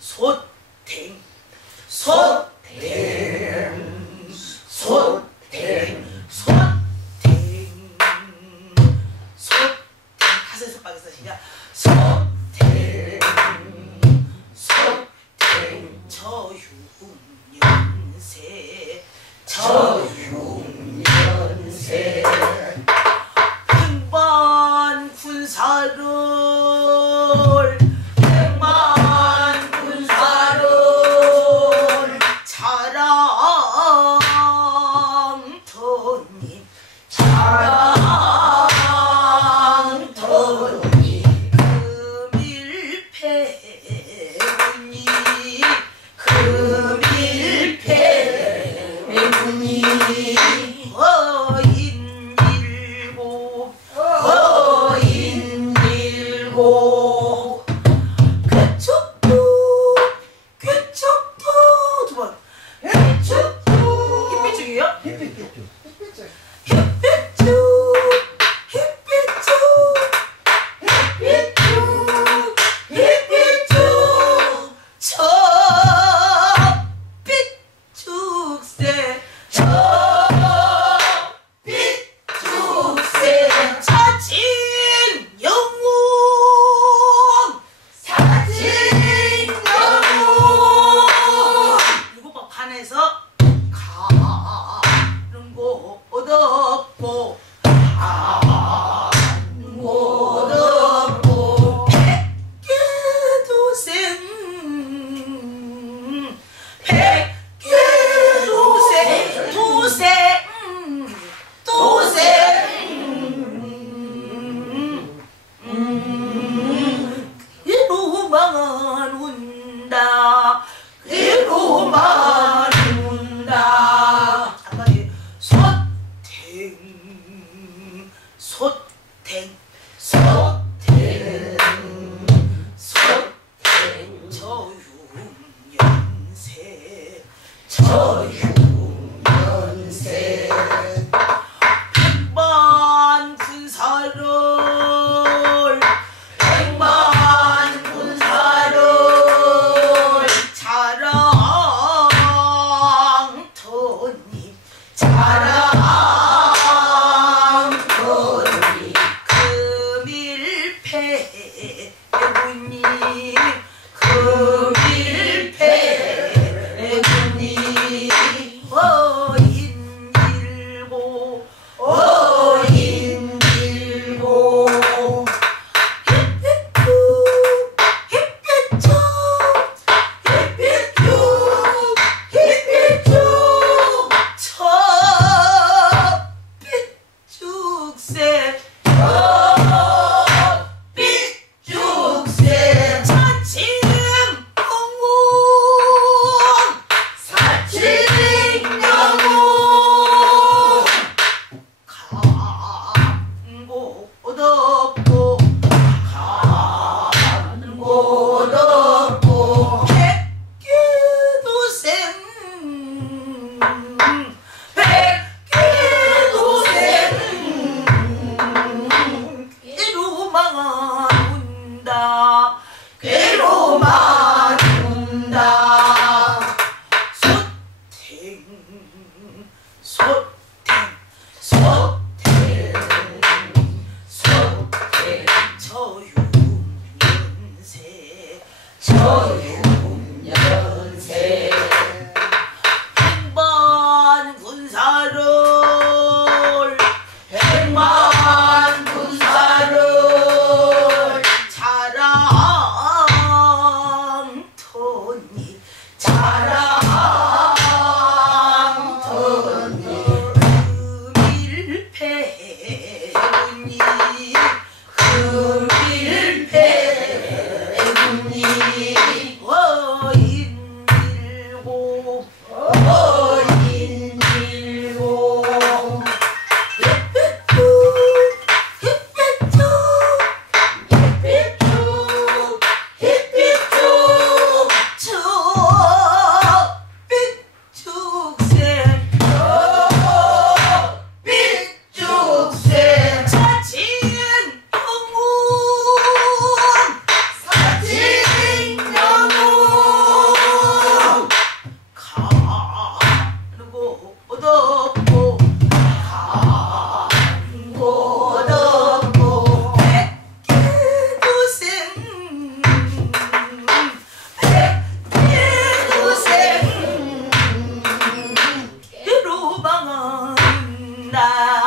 소탱 소탱 소탱 소탱. 소탱 다섯 속박에서 시작. 소탱 소탱. 저유년세. 저유 You. Oh. Joy. Linda.